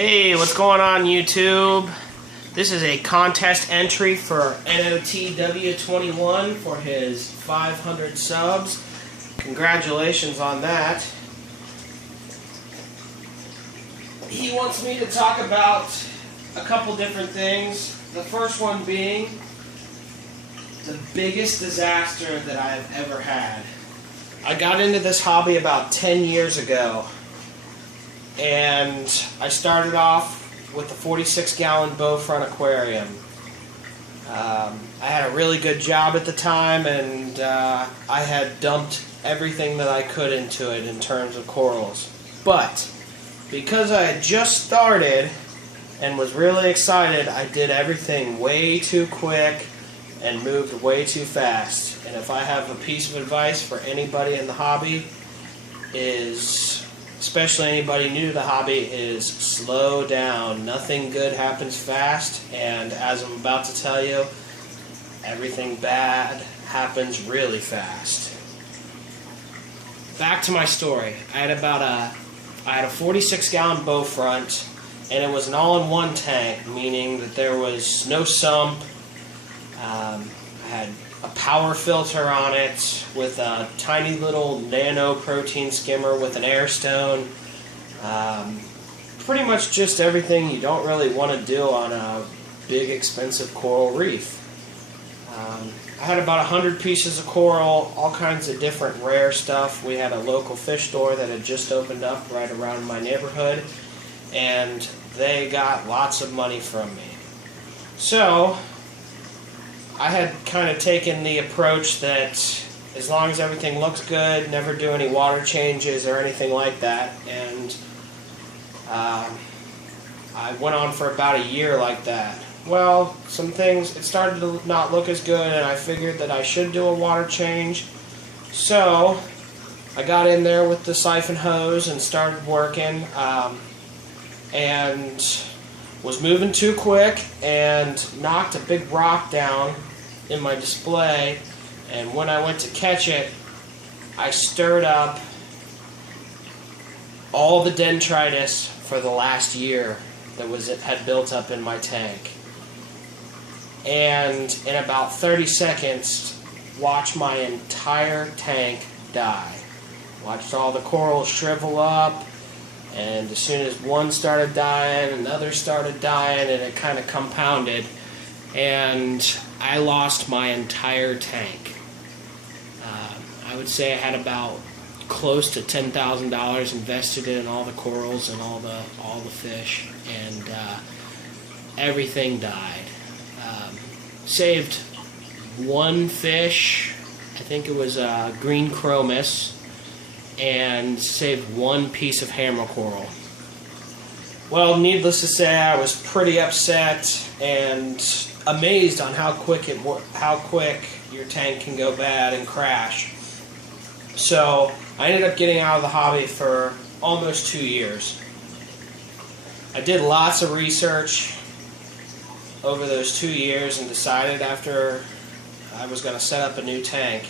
Hey, what's going on YouTube? This is a contest entry for Notw21 for his 500 subs. Congratulations on that. He wants me to talk about a couple different things. The first one being the biggest disaster that I have ever had. I got into this hobby about 10 years ago. And I started off with a 46-gallon bow front aquarium. I had a really good job at the time, and I had dumped everything that I could into it in terms of corals. But because I had just started and was really excited, I did everything way too quick and moved way too fast. And if I have a piece of advice for anybody in the hobby, especially anybody new to the hobby, is slow down. Nothing good happens fast, and as I'm about to tell you, everything bad happens really fast. Back to my story. I had a 46-gallon bow front, and it was an all-in-one tank, meaning that there was no sump. I had a power filter on it with a tiny little nano protein skimmer with an air stone. Pretty much just everything you don't really want to do on a big expensive coral reef. I had about 100 pieces of coral, all kinds of different rare stuff. We had a local fish store that had just opened up right around my neighborhood, and they got lots of money from me. So I had kind of taken the approach that as long as everything looks good, never do any water changes or anything like that. And I went on for about a year like that. Well, it started to not look as good, and I figured that I should do a water change. So I got in there with the siphon hose and started working, and was moving too quick and knocked a big rock down in my display, and when I went to catch it, I stirred up all the dendritis for the last year that had built up in my tank. And in about 30 seconds, watched my entire tank die. Watched all the corals shrivel up, and as soon as one started dying, another started dying, and it kind of compounded, and I lost my entire tank. I would say I had about close to $10,000 invested in all the corals and all the fish, and everything died. Saved one fish, I think it was green chromis, and saved one piece of hammer coral. Well, needless to say, I was pretty upset and amazed on how quick your tank can go bad and crash. So I ended up getting out of the hobby for almost 2 years. I did lots of research over those 2 years and decided after I was going to set up a new tank,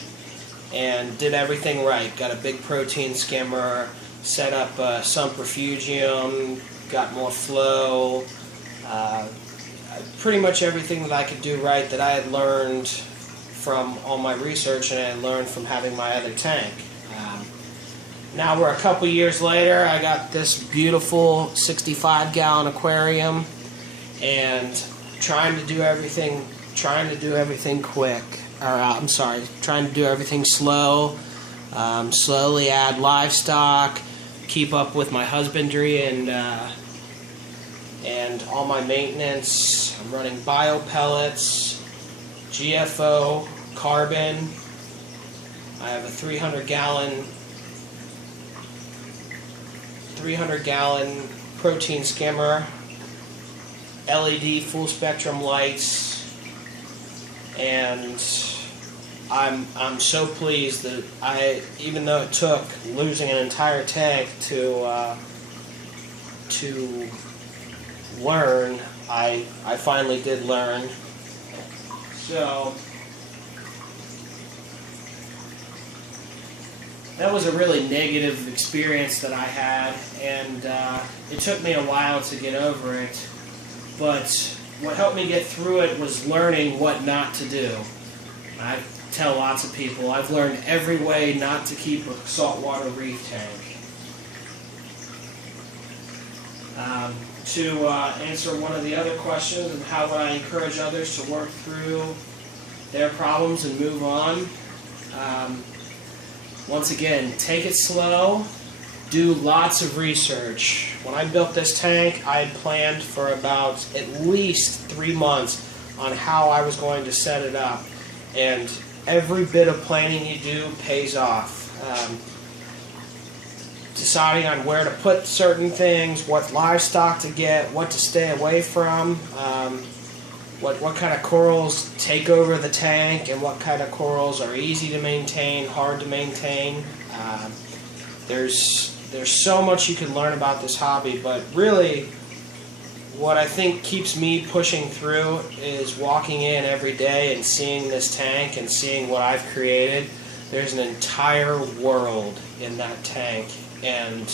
and did everything right. Got a big protein skimmer, set up a sump refugium, got more flow, pretty much everything that I could do right that I had learned from all my research and I had learned from having my other tank. Now we're a couple years later, I got this beautiful 65-gallon aquarium, and trying to do everything quick. Trying to do everything slow. Slowly add livestock, keep up with my husbandry and all my maintenance. I'm running bio pellets, GFO, carbon. I have a 300-gallon protein skimmer, LED full spectrum lights, and I'm so pleased that even though it took losing an entire tank to learn, I finally did learn. So that was a really negative experience that I had, and it took me a while to get over it. But what helped me get through it was learning what not to do. I tell lots of people I've learned every way not to keep a saltwater reef tank. To answer one of the other questions, and how would I encourage others to work through their problems and move on? Once again, take it slow, do lots of research. When I built this tank, I had planned for about at least 3 months on how I was going to set it up, and every bit of planning you do pays off. Deciding on where to put certain things, what livestock to get, what to stay away from, what kind of corals take over the tank, and what kind of corals are easy to maintain, hard to maintain. There's so much you can learn about this hobby, but really what I think keeps me pushing through is walking in every day and seeing this tank and seeing what I've created. There's an entire world in that tank, and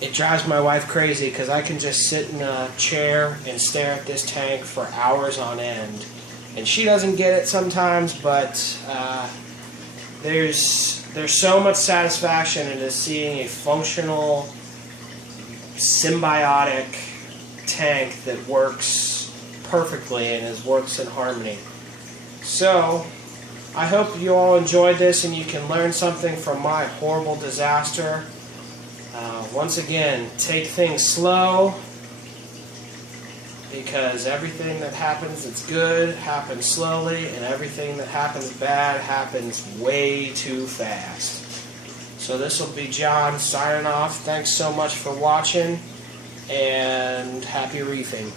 it drives my wife crazy because I can just sit in a chair and stare at this tank for hours on end. And she doesn't get it sometimes, but there's so much satisfaction into seeing a functional, symbiotic tank that works perfectly and works in harmony. So I hope you all enjoyed this and you can learn something from my horrible disaster. Once again, take things slow, because everything that happens that's good happens slowly, and everything that happens bad happens way too fast. So this will be John signing off. Thanks so much for watching, and happy reefing.